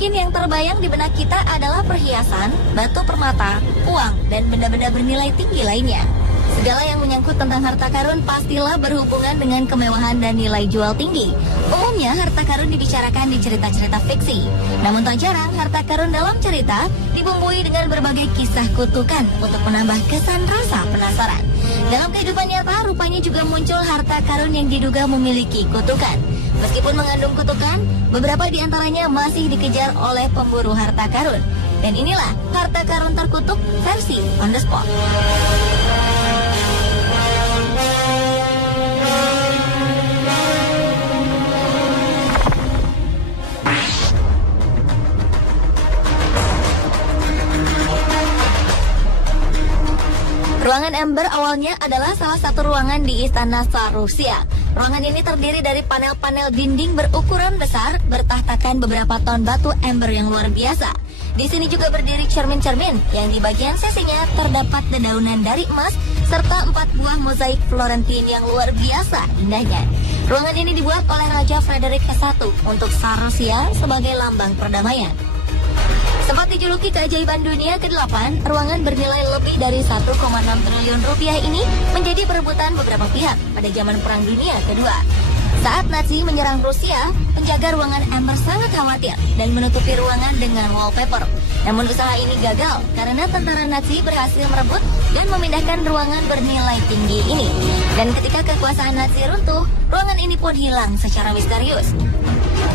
Mungkin yang terbayang di benak kita adalah perhiasan, batu permata, uang, dan benda-benda bernilai tinggi lainnya. Segala yang menyangkut tentang harta karun pastilah berhubungan dengan kemewahan dan nilai jual tinggi. Umumnya harta karun dibicarakan di cerita-cerita fiksi. Namun tak jarang harta karun dalam cerita dibumbui dengan berbagai kisah kutukan untuk menambah kesan rasa penasaran. Dalam kehidupan nyata rupanya juga muncul harta karun yang diduga memiliki kutukan. Meskipun mengandung kutukan, beberapa di antaranya masih dikejar oleh pemburu harta karun. Dan inilah harta karun terkutuk versi On The Spot. Ruangan Amber awalnya adalah salah satu ruangan di Istana Tsar Rusia. Ruangan ini terdiri dari panel-panel dinding berukuran besar bertahtakan beberapa ton batu amber yang luar biasa. Di sini juga berdiri cermin-cermin yang di bagian sisinya terdapat dedaunan dari emas serta 4 buah mozaik Florentine yang luar biasa indahnya. Ruangan ini dibuat oleh Raja Frederick I untuk Tsar Rusia sebagai lambang perdamaian. Sempat dijuluki keajaiban dunia ke-8, ruangan bernilai lebih dari 1,6 triliun rupiah ini menjadi perebutan beberapa pihak pada zaman Perang Dunia Kedua. Saat Nazi menyerang Rusia, penjaga ruangan Amber sangat khawatir dan menutupi ruangan dengan wallpaper. Namun usaha ini gagal karena tentara Nazi berhasil merebut dan memindahkan ruangan bernilai tinggi ini. Dan ketika kekuasaan Nazi runtuh, ruangan ini pun hilang secara misterius.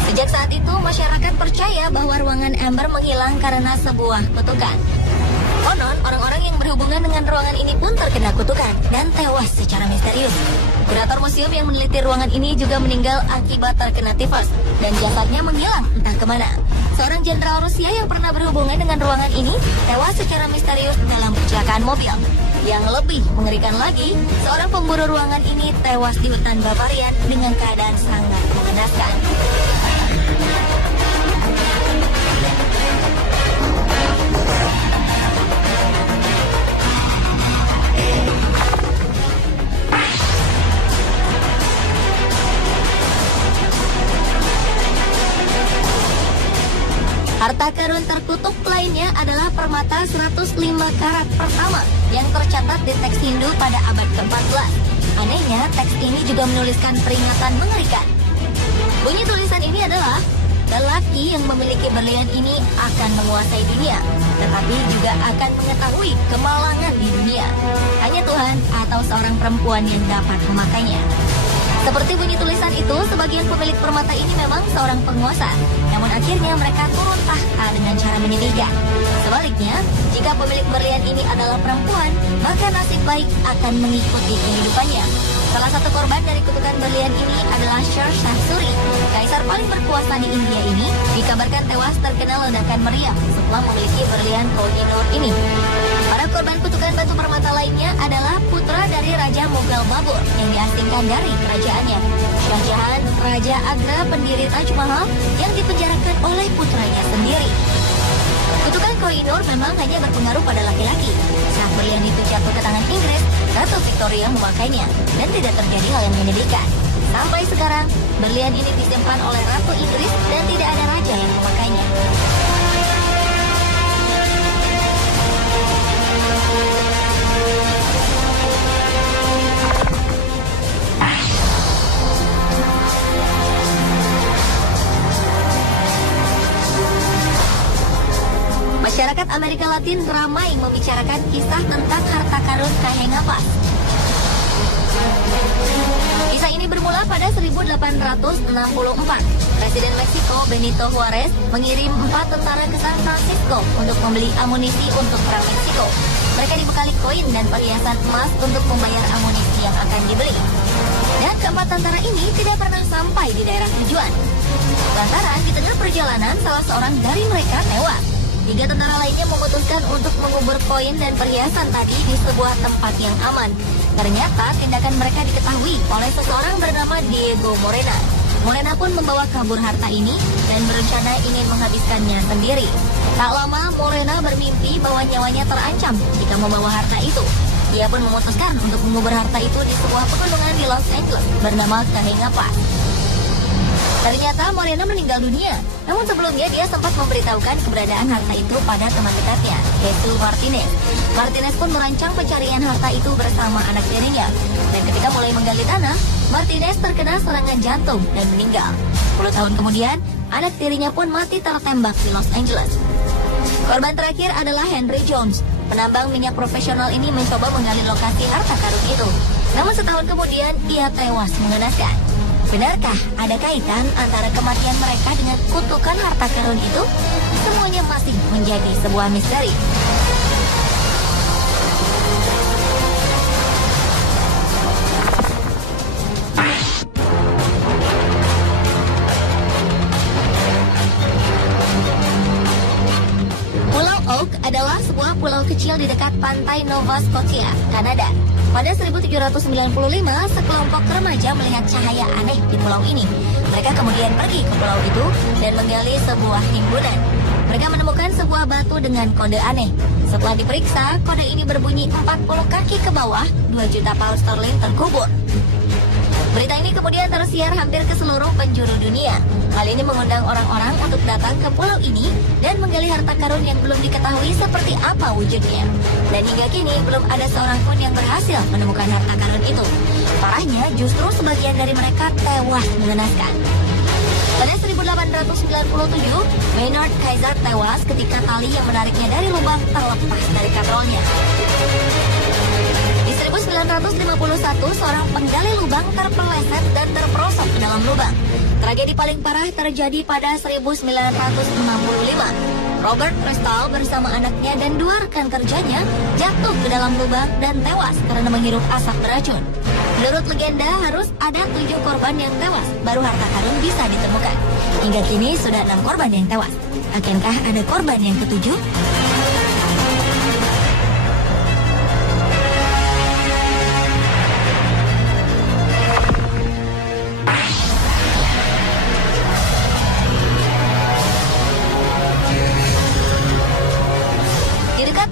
Sejak saat itu, masyarakat percaya bahwa ruangan Amber menghilang karena sebuah kutukan. Konon, orang-orang yang berhubungan dengan ruangan ini pun terkena kutukan dan tewas secara misterius. Kurator museum yang meneliti ruangan ini juga meninggal akibat terkena tifus dan jasadnya menghilang entah kemana. Seorang jenderal Rusia yang pernah berhubungan dengan ruangan ini tewas secara misterius dalam kecelakaan mobil. Yang lebih mengerikan lagi, seorang pemburu ruangan ini tewas di hutan Bavarian dengan keadaan sangat mengenaskan. Harta karun terkutuk lainnya adalah permata 105 karat pertama yang tercatat di teks Hindu pada abad ke-14. Anehnya, teks ini juga menuliskan peringatan mengerikan. Bunyi tulisan ini adalah, lelaki yang memiliki berlian ini akan menguasai dunia, tetapi juga akan mengetahui kemalangan di dunia. Hanya Tuhan atau seorang perempuan yang dapat memakainya. Seperti bunyi tulisan itu, sebagian pemilik permata ini memang seorang penguasa. Namun akhirnya mereka turun tahta dengan cara menyedihkan. Sebaliknya, jika pemilik berlian ini adalah perempuan, maka nasib baik akan mengikuti kehidupannya. Salah satu korban dari kutukan berlian ini adalah Sher Shah Suri. Kaisar paling berkuasa di India ini dikabarkan tewas terkena ledakan meriam setelah memiliki berlian Koh-i-Noor ini. Para korban kutukan batu permata lainnya adalah putra dari Raja Mughal Babur yang diasingkan dari kerajaannya. Shah Jahan, Raja Agra pendiri Taj Mahal yang dipenjarakan oleh putranya sendiri. Kutukan Koh-i-Noor memang hanya berpengaruh pada laki-laki. Saat berlian itu jatuh ke tangan Inggris, Ratu Victoria memakainya dan tidak terjadi hal yang menyedihkan. Sampai sekarang, berlian ini disimpan oleh Ratu Inggris dan tidak ada raja yang memakainya. Masyarakat Amerika Latin ramai membicarakan kisah tentang harta karun Cajenapas. Kisah ini bermula pada 1864. Presiden Meksiko Benito Juarez mengirim 4 tentara ke San Francisco untuk membeli amunisi untuk perang Meksiko. Mereka dibekali koin dan perhiasan emas untuk membayar amunisi yang akan dibeli. Dan keempat tentara ini tidak pernah sampai di daerah tujuan. Lantaran di tengah perjalanan salah seorang dari mereka tewas. 3 tentara lainnya memutuskan untuk mengubur koin dan perhiasan tadi di sebuah tempat yang aman. Ternyata tindakan mereka diketahui oleh seseorang bernama Diego Morena. Morena pun membawa kabur harta ini dan berencana ingin menghabiskannya sendiri. Tak lama Morena bermimpi bahwa nyawanya terancam jika membawa harta itu. Dia pun memutuskan untuk mengubur harta itu di sebuah pegunungan di Los Angeles bernama Cajenapas. Ternyata Moreno meninggal dunia. Namun sebelumnya dia sempat memberitahukan keberadaan harta itu pada teman dekatnya, Jesus Martinez. Martinez pun merancang pencarian harta itu bersama anak tirinya. Dan ketika mulai menggali tanah, Martinez terkena serangan jantung dan meninggal. 10 tahun kemudian, anak tirinya pun mati tertembak di Los Angeles. Korban terakhir adalah Henry Jones. Penambang minyak profesional ini mencoba menggali lokasi harta karun itu. Namun setahun kemudian, ia tewas mengenaskan. Benarkah ada kaitan antara kematian mereka dengan kutukan harta karun itu? Semuanya masih menjadi sebuah misteri. Pulau Oak adalah sebuah pulau kecil di dekat pantai Nova Scotia, Kanada. Pada 1795, sekelompok remaja melihat cahaya aneh di pulau ini. Mereka kemudian pergi ke pulau itu dan menggali sebuah timbunan. Mereka menemukan sebuah batu dengan kode aneh. Setelah diperiksa, kode ini berbunyi 40 kaki ke bawah, 2 juta pound sterling terkubur. Berita ini kemudian tersiar hampir ke seluruh penjuru dunia. Hal ini mengundang orang-orang untuk datang ke pulau ini dan menggali harta karun yang belum diketahui seperti apa wujudnya. Dan hingga kini belum ada seorang pun yang berhasil menemukan harta karun itu. Parahnya justru sebagian dari mereka tewas mengenaskan. Pada 1897, Maynard Kaiser tewas ketika tali yang menariknya dari lubang terlepas dari katrolnya. Di 1951, seorang penggali lubang terpeleset dan terperosok ke dalam lubang. Tragedi paling parah terjadi pada 1965. Robert Restall bersama anaknya dan 2 rekan kerjanya jatuh ke dalam lubang dan tewas karena menghirup asap beracun. Menurut legenda, harus ada 7 korban yang tewas, baru harta karun bisa ditemukan. Hingga kini sudah 6 korban yang tewas. Akankah ada korban yang ke-7?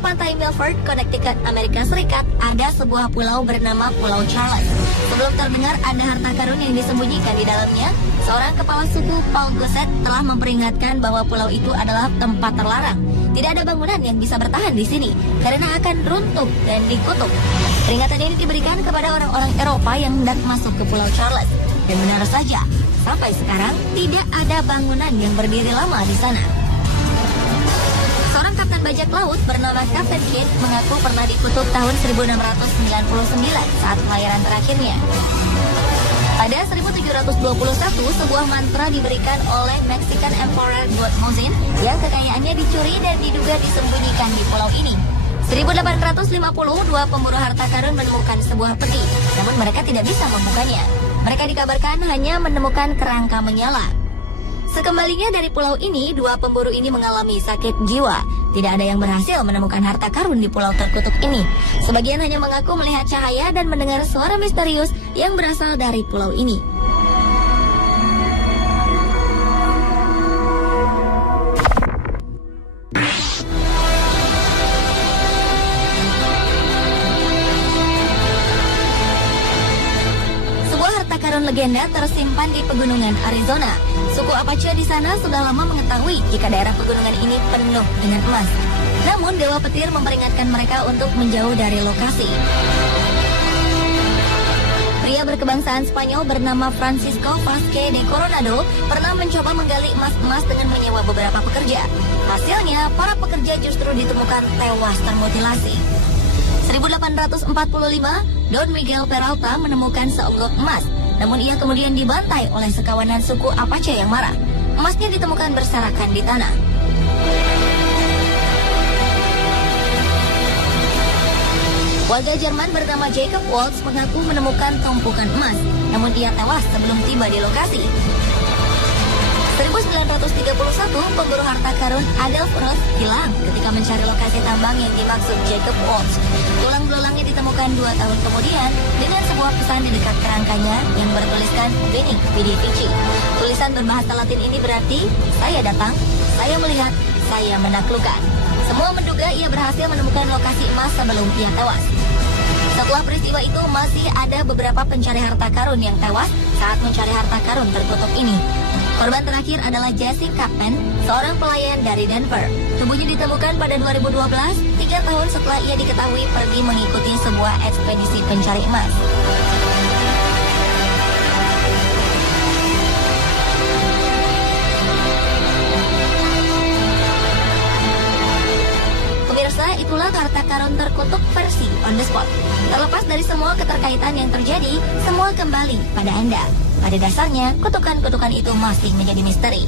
Pantai Milford, Connecticut, Amerika Serikat, ada sebuah pulau bernama Pulau Charles. Sebelum terdengar ada harta karun yang disembunyikan di dalamnya, seorang kepala suku Paul Gosset telah memperingatkan bahwa pulau itu adalah tempat terlarang. Tidak ada bangunan yang bisa bertahan di sini karena akan runtuh dan dikutuk. Peringatan ini diberikan kepada orang-orang Eropa yang hendak masuk ke Pulau Charles. Dan benar saja, sampai sekarang tidak ada bangunan yang berdiri lama di sana. Seorang kapten bajak laut bernama Captain Kidd mengaku pernah dikutuk tahun 1699 saat pelayaran terakhirnya. Pada 1721, sebuah mantra diberikan oleh Mexican Emperor Thutmose yang kekayaannya dicuri dan diduga disembunyikan di pulau ini. 1850, 2 pemburu harta karun menemukan sebuah peti, namun mereka tidak bisa membukanya. Mereka dikabarkan hanya menemukan kerangka menyala. Sekembalinya dari pulau ini, 2 pemburu ini mengalami sakit jiwa. Tidak ada yang berhasil menemukan harta karun di pulau terkutuk ini. Sebagian hanya mengaku melihat cahaya dan mendengar suara misterius yang berasal dari pulau ini. Legenda tersimpan di pegunungan Arizona. Suku Apache di sana sudah lama mengetahui jika daerah pegunungan ini penuh dengan emas. Namun Dewa Petir memperingatkan mereka untuk menjauh dari lokasi. Pria berkebangsaan Spanyol bernama Francisco Vázquez de Coronado pernah mencoba menggali emas-emas dengan menyewa beberapa pekerja. Hasilnya, para pekerja justru ditemukan tewas termutilasi. 1845, Don Miguel Peralta menemukan seonggok emas. Namun ia kemudian dibantai oleh sekawanan suku Apache yang marah. Emasnya ditemukan berserakan di tanah. Warga Jerman bernama Jacob Waltz mengaku menemukan tumpukan emas, namun ia tewas sebelum tiba di lokasi. 1931, pemburu harta karun Adolf Roth hilang ketika mencari lokasi tambang yang dimaksud Jacob Waltz. Tulang belulangnya ditemukan 2 tahun kemudian dengan sebuah pesan di dekat kerangkanya yang bertuliskan Veni Vidi Vici. Tulisan berbahasa Latin ini berarti, saya datang, saya melihat, saya menaklukkan. Semua menduga ia berhasil menemukan lokasi emas sebelum ia tewas. Setelah peristiwa itu, masih ada beberapa pencari harta karun yang tewas saat mencari harta karun tertutup ini. Korban terakhir adalah Jesse Kappen, seorang pelayan dari Denver. Tubuhnya ditemukan pada 2012, 3 tahun setelah ia diketahui pergi mengikuti sebuah ekspedisi pencari emas. Pemirsa, itulah harta karun terkutuk versi On The Spot. Terlepas dari semua keterkaitan yang terjadi, semua kembali pada Anda. Pada dasarnya, kutukan-kutukan itu masih menjadi misteri.